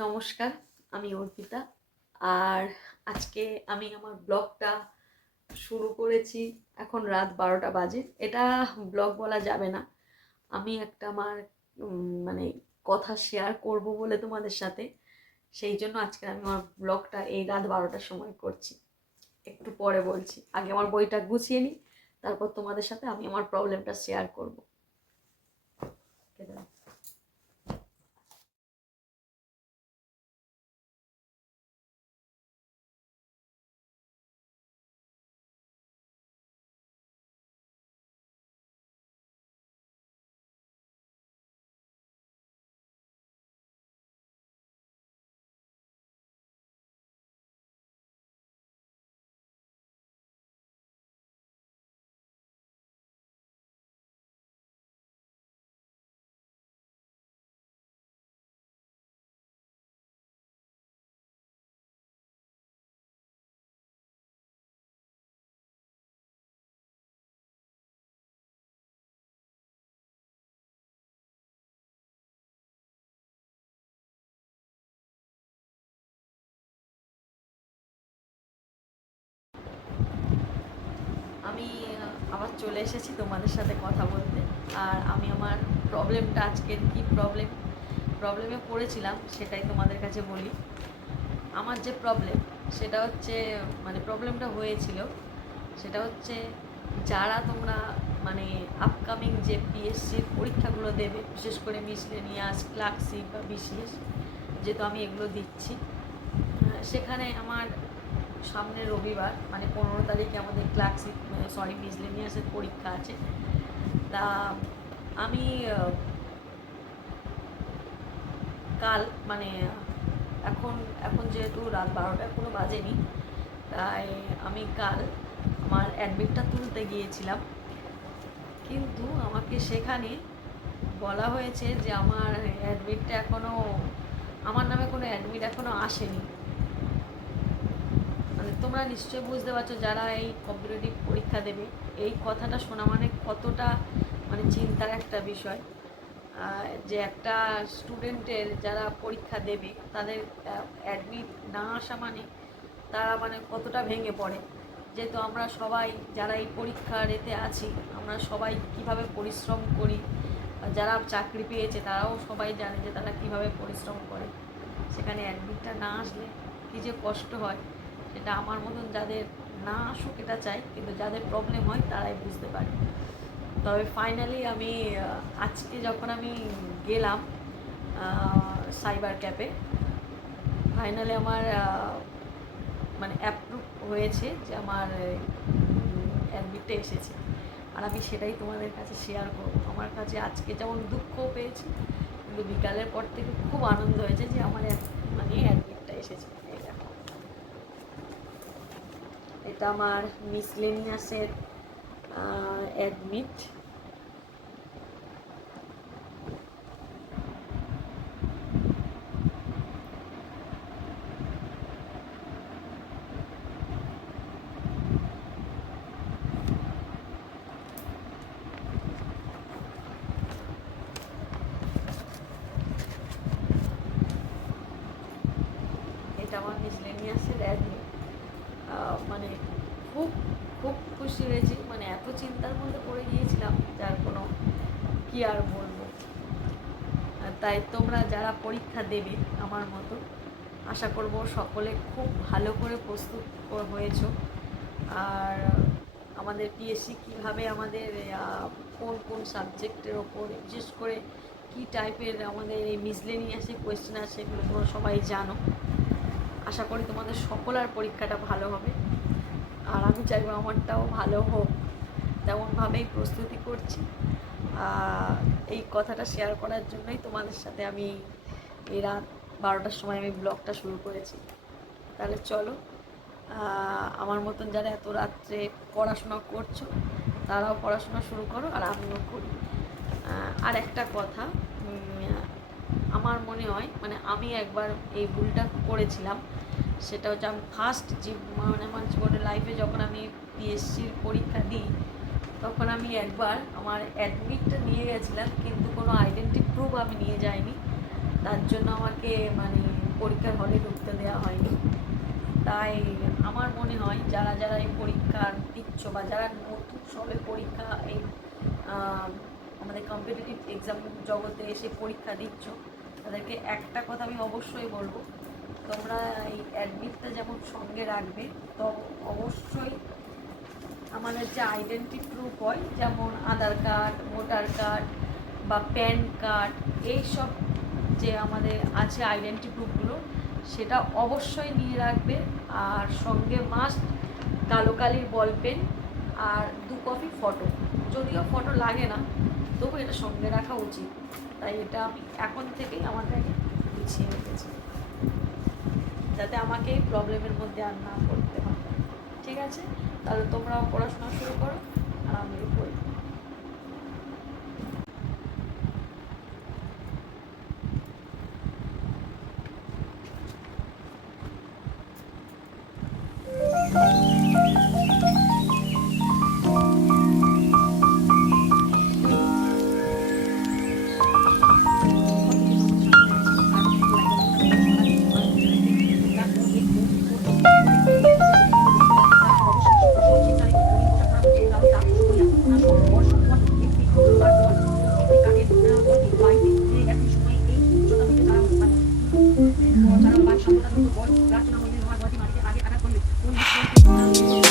নমস্কার, আমি অর্পিতা। আর আজকে আমি আমার ব্লগটা শুরু করেছি এখন রাত বারোটা বাজে। এটা ব্লগ বলা যাবে না। আমি একটা আমার মানে কথা শেয়ার করব বলে তোমাদের সাথে। সেই জন্য আজকে আমি আমার ব্লগটা এই রাত বারোটার সময় করছি। একটু পরে বলছি। আগে আমার বইটা গুছিয়ে নিই, তারপর তোমাদের সাথে আমি আমার প্রবলেমটা শেয়ার করব। আমি আবার চলে এসেছি তোমাদের সাথে কথা বলতে। আর আমি আমার প্রবলেমটা আজকের কী প্রবলেম, প্রবলেমে পড়েছিলাম সেটাই তোমাদের কাছে বলি। আমার যে প্রবলেম, সেটা হচ্ছে মানে প্রবলেমটা হয়েছিল, সেটা হচ্ছে যারা তোমরা মানে আপকামিং যে পিএসসির পরীক্ষাগুলো দেবে, বিশেষ করে মিসলেনিয়াস ক্লার্কশিপ বা বিসিএস যেহেতু আমি এগুলো দিচ্ছি সেখানে আমার সামনে রবিবার মানে পনেরো তারিখে আমাদের ক্লার্কশিপ সরি মিসলেনিয়াসের পরীক্ষা আছে। তা আমি কাল মানে এখন এখন যেহেতু রাত বারোটা কোনো বাজেনি, তাই আমি কাল আমার অ্যাডমিটটা তুলতে গিয়েছিলাম। কিন্তু আমাকে সেখানে বলা হয়েছে যে আমার অ্যাডমিটটা এখনও আমার নামে কোনো অ্যাডমিট এখনও আসেনি। তোমরা নিশ্চয়ই বুঝতে পারছ যারা এই কম্পিটিটিভ পরীক্ষা দেবে, এই কথাটা শোনা মানে কতটা মানে চিন্তার একটা বিষয়। যে একটা স্টুডেন্টের যারা পরীক্ষা দেবে, তাদের অ্যাডমিট না আসা মানে তারা মানে কতটা ভেঙে পড়ে। যেহেতু আমরা সবাই যারা এই পরীক্ষার এতে আছি, আমরা সবাই কীভাবে পরিশ্রম করি যারা চাকরি পেয়েছে তারাও সবাই জানে যে তারা কীভাবে পরিশ্রম করে। সেখানে অ্যাডমিটটা না আসলে কী যে কষ্ট হয়। সেটা আমার মতন যাদের না আসুক এটা চাই, কিন্তু যাদের প্রবলেম হয় তারাই বুঝতে পারে। তবে ফাইনালি আমি আজকে যখন আমি গেলাম সাইবার ক্যাপে ফাইনালি আমার মানে অ্যাপ্রুভ হয়েছে যে আমার অ্যাডমিটটা এসেছে। আর আমি সেটাই তোমাদের কাছে শেয়ার করব। আমার কাছে আজকে যেমন দুঃখও পেয়েছি, কিন্তু বিকালের পর থেকে খুব আনন্দ হয়েছে যে আমার মানে অ্যাডমিটটা এসেছে এই দেখো এটা আমার মিসলেনিয়াসের অ্যাডমিট এটা আমার মিসলেনিয়াসের অ্যাডমিট মানে খুব খুব খুশি হয়েছি মানে এত চিন্তার মধ্যে পড়ে গিয়েছিলাম যার কোনো কি আর বলব? তাই তোমরা যারা পরীক্ষা দেবে আমার মতো, আশা করব সকলে খুব ভালো করে প্রস্তুত হয়েছো। আর আমাদের পিএসসি কীভাবে আমাদের কোন কোন সাবজেক্টের ওপর বিশেষ করে কী টাইপের আমাদের এই মিসলেনিয়াসে কোয়েশ্চেন আছে এগুলো তোমরা সবাই জানো। আশা করি তোমাদের সকলার পরীক্ষাটা ভালো হবে। আর আমি চাইব আমারটাও ভালো হোক। তেমনভাবেই প্রস্তুতি করছি। এই কথাটা শেয়ার করার জন্যই তোমাদের সাথে আমি এই রাত বারোটার সময় আমি ব্লগটা শুরু করেছি। তাহলে চলো আমার মতন যারা এত রাত্রে পড়াশোনা করছ, তারাও পড়াশোনা শুরু করো আর আমিও করি। আর একটা কথা আমার মনে হয় মানে আমি একবার এই ভুলটা করেছিলাম, সেটা হচ্ছে আমি ফার্স্ট যে মানে আমার জীবনের লাইফে যখন আমি পিএসসির পরীক্ষা দিই তখন আমি একবার আমার অ্যাডমিটটা নিয়ে গেছিলাম, কিন্তু কোনো আইডেন্টি প্রুফ আমি নিয়ে যাইনি। তার জন্য আমাকে মানে পরীক্ষার হলে ঢুকতে দেওয়া হয়নি। তাই আমার মনে হয় যারা যারা এই পরীক্ষা দিচ্ছ বা যারা নতুন সবে পরীক্ষা এই আমাদের কম্পিটিটিভ এক্সাম জগতে এসে পরীক্ষা দিচ্ছ, তাদেরকে একটা কথা আমি অবশ্যই বলব, তোমরা এই অ্যাডমিটটা যেমন সঙ্গে রাখবে, তো অবশ্যই আমাদের যে আইডেন্টি প্রুফ হয়, যেমন আধার কার্ড, ভোটার কার্ড বা প্যান কার্ড, এইসব যে আমাদের আছে আইডেন্টি প্রুফগুলো সেটা অবশ্যই নিয়ে রাখবে। আর সঙ্গে মাস্ট কালো কালির বল পেন আর দু কপি ফটো যদিও ফটো লাগে না, তবু এটা সঙ্গে রাখা উচিত। তাই এটা আমি এখন থেকেই আমার ব্যাগে গুছিয়ে রেখেছি। যাতে আমাকে প্রবলেমের মধ্যে আর না পড়তে হয়। ঠিক আছে? তাহলে তোমরাও পড়াশোনা শুরু করো আর আমিও পড়ি। প্রার্থনা মন্দির ভগবতী মাটিতে আগে আঘাত করলে কোন